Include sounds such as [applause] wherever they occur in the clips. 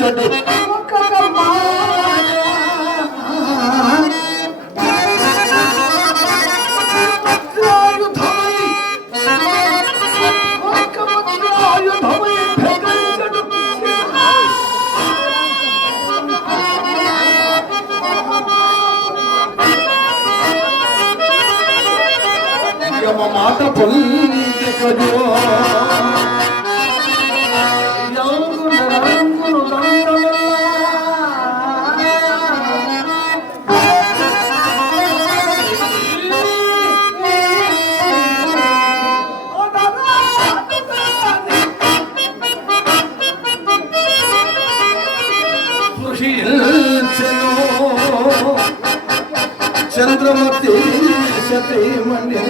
Çocuk నోట మాట పొంది కదో రంగును చంద్రమతి సతీమణి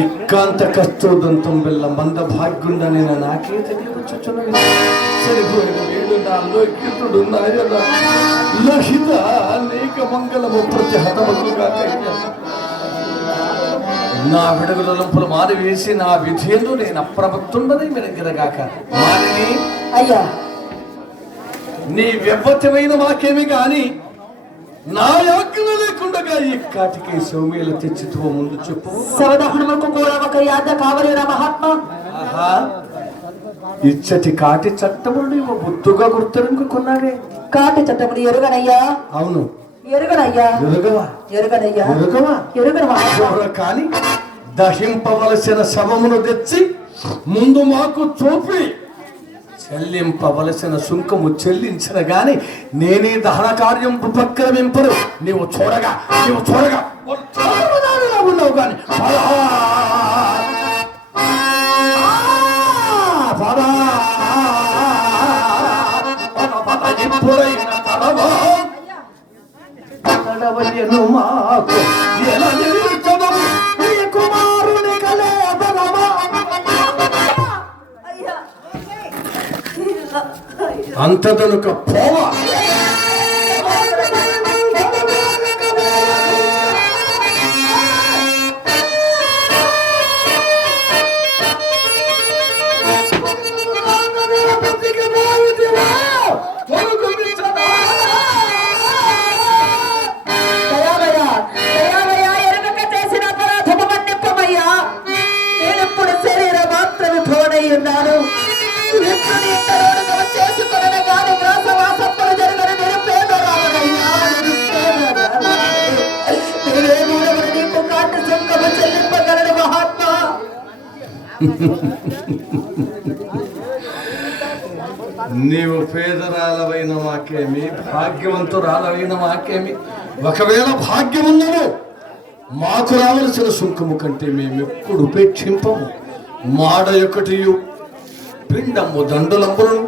ఇక్కాంత కస్తూదంతం వెళ్ళ మంద భాగ్యుండని నాకే తెలియవచ్చుచున్నది సరిపోయిన వీడు నాలో కీర్తుడు నాయన లహిత అనేక మంగళము ప్రతి హతమగుగా నా విడుదల లంపులు మారి వేసి నా విధేలు నేను అప్రమత్తుండని మెరగిరగాక మారిని. అయ్యా. నీ వ్యవతమైన మాకేమి గాని నా యాజ్ఞ లేకుండా ఈ కాటికి సౌమ్యలు తెచ్చితో ముందు చెప్పు. శవదహనముకు కూడా ఒక యాద కావలేరా మహాత్మా. ఇచ్చటి కాటి చట్టములు నీవు బుద్ధుగా గుర్తెరుకున్నావే కాటి చట్టములు ఎరుగనయ్యా. అవును. ఎరుగనయ్యా. ఎరుగవా? ఎరుగనయ్యా. ఎరుగవా? ఎరుగన మహాత్మా ఎవరు కాని దహింపవలసిన శవమును తెచ్చి ముందు మాకు చూపి. చెల్లింపవలసిన సుంకము చెల్లించిన గాని నేనే దహన కార్యం ఉపక్రమింపరు నీవు చూడగా నీవు చూడగా ఉన్నావు గాని. ఎప్పుడైనా మాకు ఎలా కుమారుని కలే అంతదనుక పోవా. నీవు పేదరాలవైన మాకేమి భాగ్యవంతురాలవైన మాకేమి ఒకవేళ భాగ్యమున్నను మాకు రావలసిన సుంకము కంటే మేమెప్పుడు ఉపేక్షింపము. మాడ ఒకటియు పిండము దండలంబులను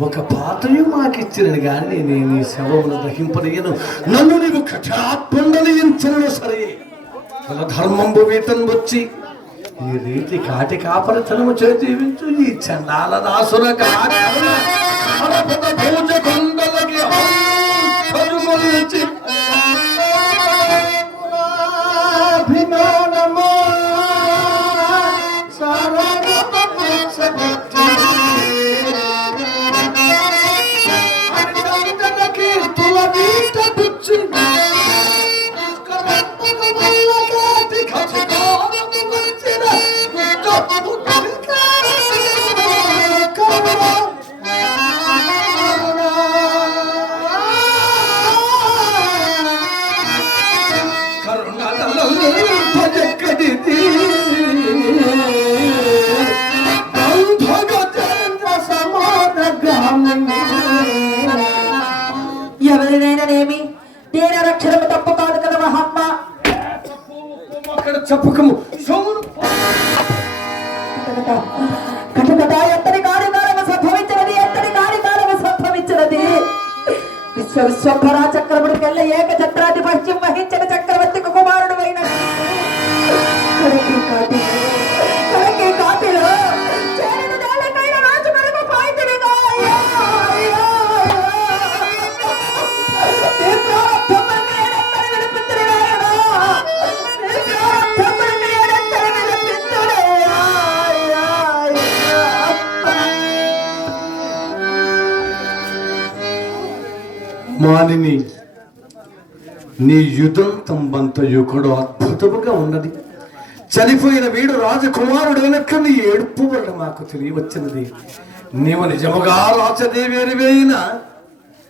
ఒక పాత్రయు మాకిచ్చినని కానీ నేను ఈ శవమును దహింపలేను నన్ను నీవు కఠాత్మండలించను సరే. ధర్మంబు వీతం వచ్చి ఈ రీతి కాటి కాపరతనము చేతివించు ఈ చండాల దాసుర పూజ పూజకు ఎవరినైనానేమి దేనరక్షణము తప్పు కాదు కదా మహమ్మ? చెప్పుకము. సోమును కటుకట ఎత్తడి కాడి కాలము సంభవించినది ఎత్తడి కాడి కాలము సంభవించినది. విశ్వ విశ్వంభరా చక్రముడి కల్ల ఏక చక్రాధిపత్యం వహించిన చక్రవర్తికి కుమారుడు అయిన మానిని నీ యుదంతం బంతయు కూడా అద్భుతముగా ఉన్నది. చనిపోయిన వీడు రాజకుమారుడు వెనక నీ ఏడుపు వల్ల మాకు తెలియవచ్చినది. నీవు నిజముగా రాజదేవేరివేయిన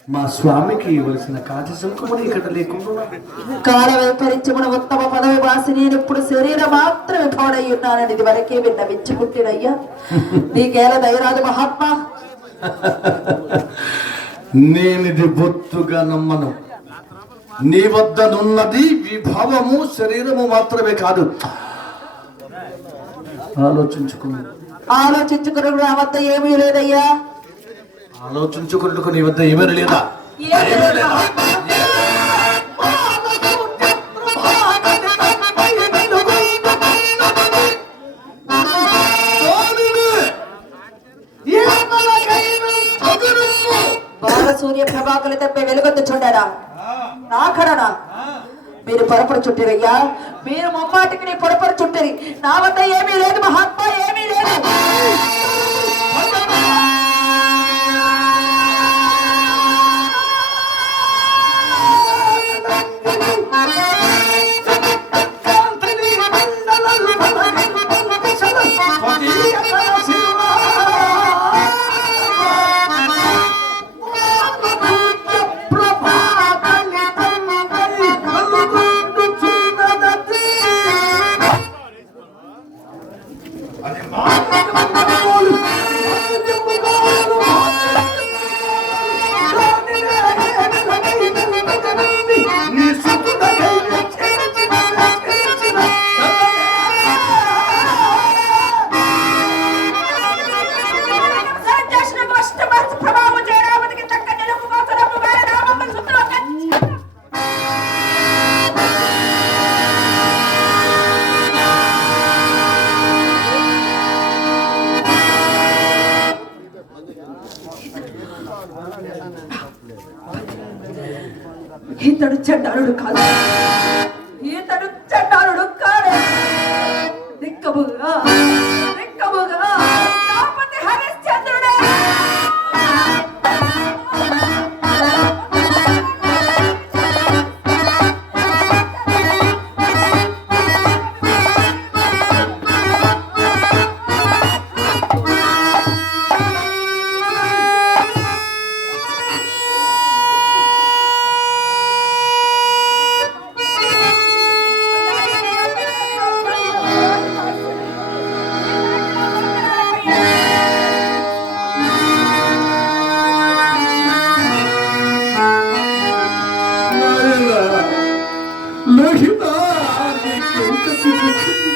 మా స్వామికి ఇవ్వలసిన కాజశంకుమని ఇక్కడ లేకుండా కాల వైపరీత్యమున ఉత్తమ పదవి వాసి నేను ఇప్పుడు శరీరం మాత్రమే పౌడై ఉన్నానని ఇది వరకే విన్న విచ్చి పుట్టినయ్యా. [laughs] నీకేల దయరాజు మహాత్మా? [laughs] నేనిది బొత్తుగా నమ్మను. నీ వద్దనున్నది విభవము శరీరము మాత్రమే కాదు. ఆలోచించుకుని. ఆలోచించుకుని నా వద్ద ఏమీ లేదయ్యా? ఆలోచించుకున్నట్టుకు నీ వద్ద ఏమీ లేదా? వెలుగొద్దు నాకడనా నా కడనా మీరు పొరపడు చుట్టిరయ్యా మీరు మమ్మాటికి నీ పొరపడు చుట్టిరి. నా వద్ద ఏమీ లేదు మహాత్మా. 这哪儿都卡。 기억나. 아, 내 기억나.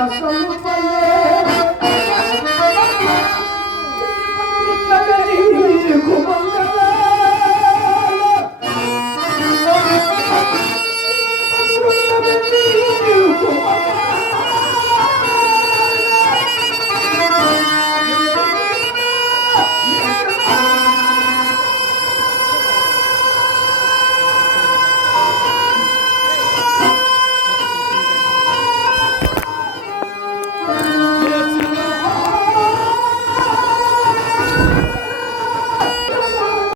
I'm absolutely